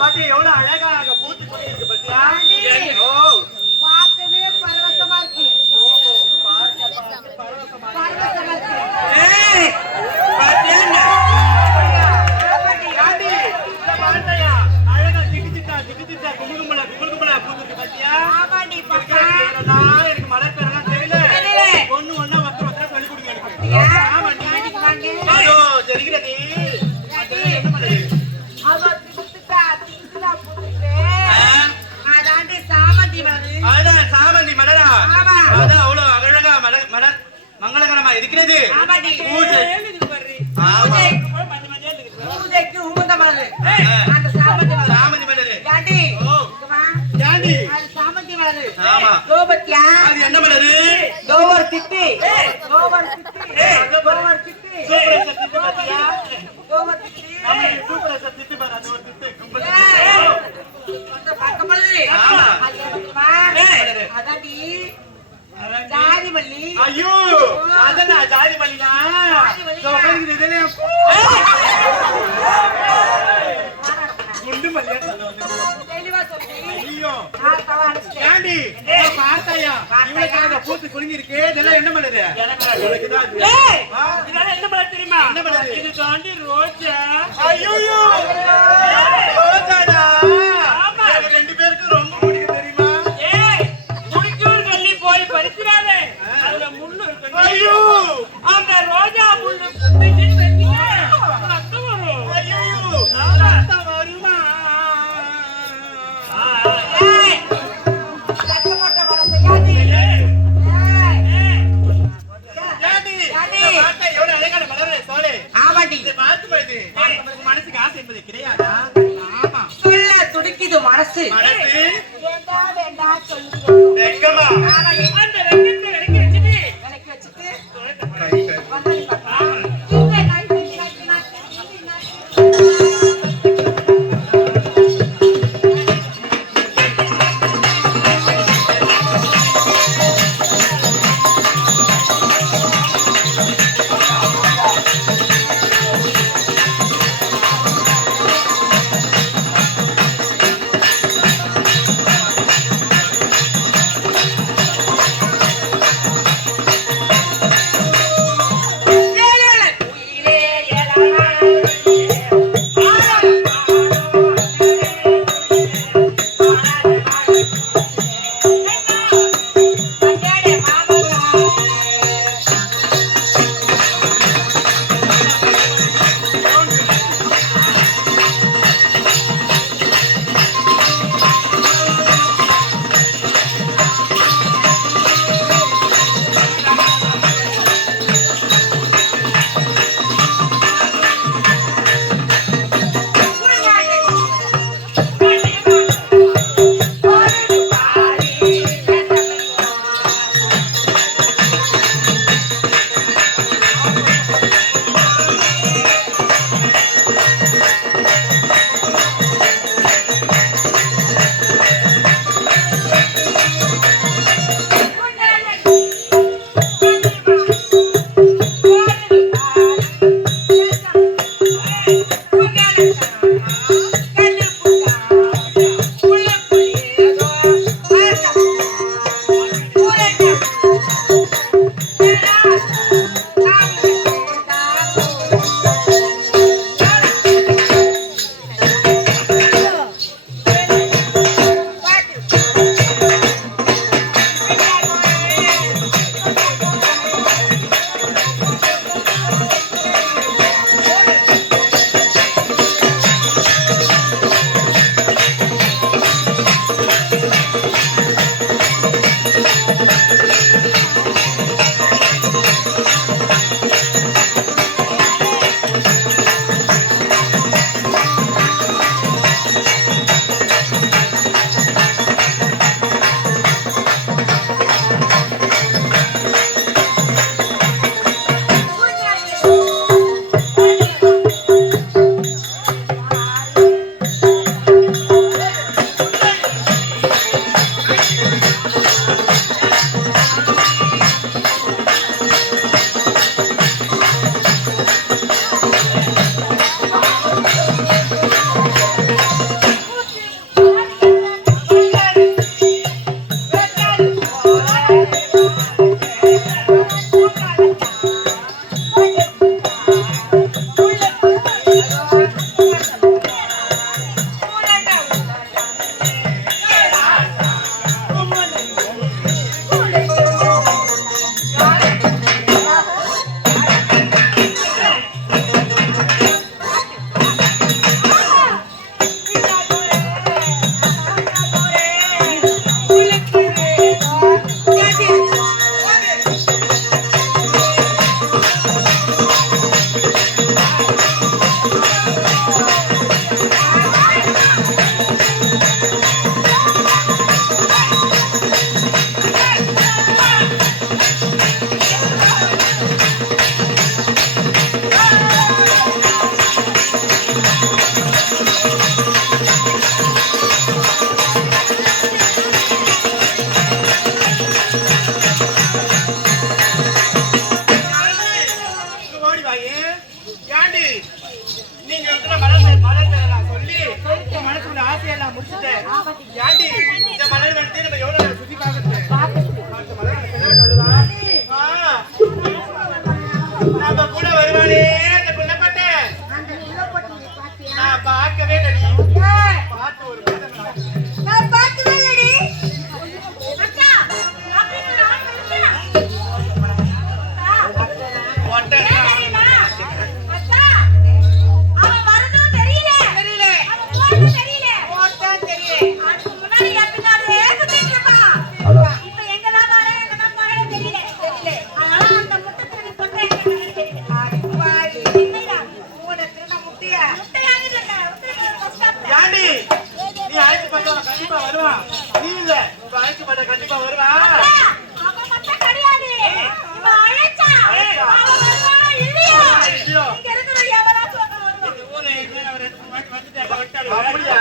பாட்டி எவ்வளவு அழகாக பூத்து கொண்டிருக்கு பாத்தியா? ஓ பார்க்கவே பரவசமா இருக்கு. பரவசமா இருக்கு. ஏய் பாட்டியா பாட்டி இந்த பாட்டையா அழகா திக்கு குமுகுமலா பூத்து பாத்தியா? ஆமாடி பாப்பா. எனக்கு மலர் பேரெல்லாம் தெரியல. ஒண்ணு ஒண்ணா ஒருத்தர் சொல்லி கொடுங்க எனக்கு. ஆமாடி வாங்க. அதோ தெரிகிறது. அது என்ன மலர்? அவ திக்குதா பூத்துட்டே. அதாண்டி சாமந்தி மலர். அதான் சாமந்தி மலரா? ஆமா. அதான் அவ்வளவு அழகா மலர் மங்களகரமா இருக்கிறது. ஆமாடி. பூஜை ஆமா. பூஜைக்கு உகந்த மலர். அந்த சாமந்தி மலர். சாமந்தி மலர். யாண்டி? ஓ யாண்டி? அது சாமந்தி மலர். ஆமா. கோபத்தியா? அது என்ன மலர்? கோவர் திட்டி. கோவர் திட்டி. கோவர் திட்டி. சூப்பர் சத்திட்டு பாத்தியா? கோவர் திட்டி. ஆமா சூப்பர் சத்திட்டு பாரு அது ஒரு திட்டு. அந்த பக்கமல்லி. ஆமா. அது என்னமா? அதாண்டி ஜாதி மல்லி. ஐயோ அதனா ஜாதி மல்லினா சோகங்க இதெல்லாம் குண்டு மல்லியா சொல்லுவாங்க. தெளிவா சொல்லி. ஐயோ நான் தவறச்சிட்டேன். ஏண்டி பார்த்தாயா இவளுக்காக பூத்து குலுங்கி இருக்கே இதெல்லாம் என்ன மலர்? எனக்கு தான் ஏய் இதெல்லாம் என்ன மலர் தெரியுமா? என்ன மலர்? இது தாண்டி ரோஜா. ஐயோ ரோஜாடா. ஆமா எனக்கு ரெண்டு பேருக்கு ரொம்ப பிடிக்கும் தெரியுமா? ஏய் குடிக்கூர் கள்ளி போய் பறிச்சிராதே. அதுல முள்ளு இருக்கு. ஐயோ அந்த ரோஜா முள்ளு குத்திட்டு வெட்டினா ரத்தம் வரும். ஐயோ ரத்தம் வருமா? ஏய் ரத்தமோட்ட வரசையாடி. ஏய் ஏண்டி ஏண்டி? பார்த்தா எவ்வளவு அழகான மலர் சோலே. ஆமாடி. இது பார்த்து பாரு. நமக்கு மனசுக்கு ஆசை என்பது கிடையாதா? ஆமா. சொல்ல துடிக்குது மனசு. மனசு வேண்டாம் வேண்டாம் சொல்லுங்க. வெக்கமா? ஆமாடி. அந்த வெக்கத்தை விலக்கி வச்சிட்டு வந்தாடி பாப்பா. இங்க நாய் ஏண்டி இந்த மலர் வந்து நம்ம எவ்வளவு நேரம் சுத்தி பார்க்கறது? அந்த மலர் அந்த பிள்ளை நடுவா. நம்ம கூட வருவானே அந்த பிள்ளை பட்ட. நான் பார்க்கவே இல்லடி. பார்த்து ஒரு நான் பார்க்கவே இல்லடி. அக்கா அப்படின்னு நான் நினைச்சேன். ஒட்டை அக்கா அவன் வரதும் தெரியல. அவன் போறதும் தெரியல. அதுக்கு முன்னாடி என் பின்னாடியே சுத்திட்டு இருப்பான். இப்ப எங்கதான் போறேன்னு தெரியல. அதனால அந்த முட்டை பொண்ணு எங்க தெரியல. என்னடா கூட திரும்ப முட்டையாக இல்லைங்க. ஏண்டி நீ அழைச்சு பார்த்தா கண்டிப்பா வருவான். நீ இல்ல உங்க அழைச்சு பார்த்தா கண்டிப்பா வருவான். அவன் மட்டும் கிடையாது. இவன் அழைச்சா அவன் வருவானா இல்லையா? இங்க இருக்கிற எவராச்சும் ஒருத்தன் வருவான். ஊரே இல்ல அவர் வந்துட்டாங்க வந்துட்டாரு. அப்படியா?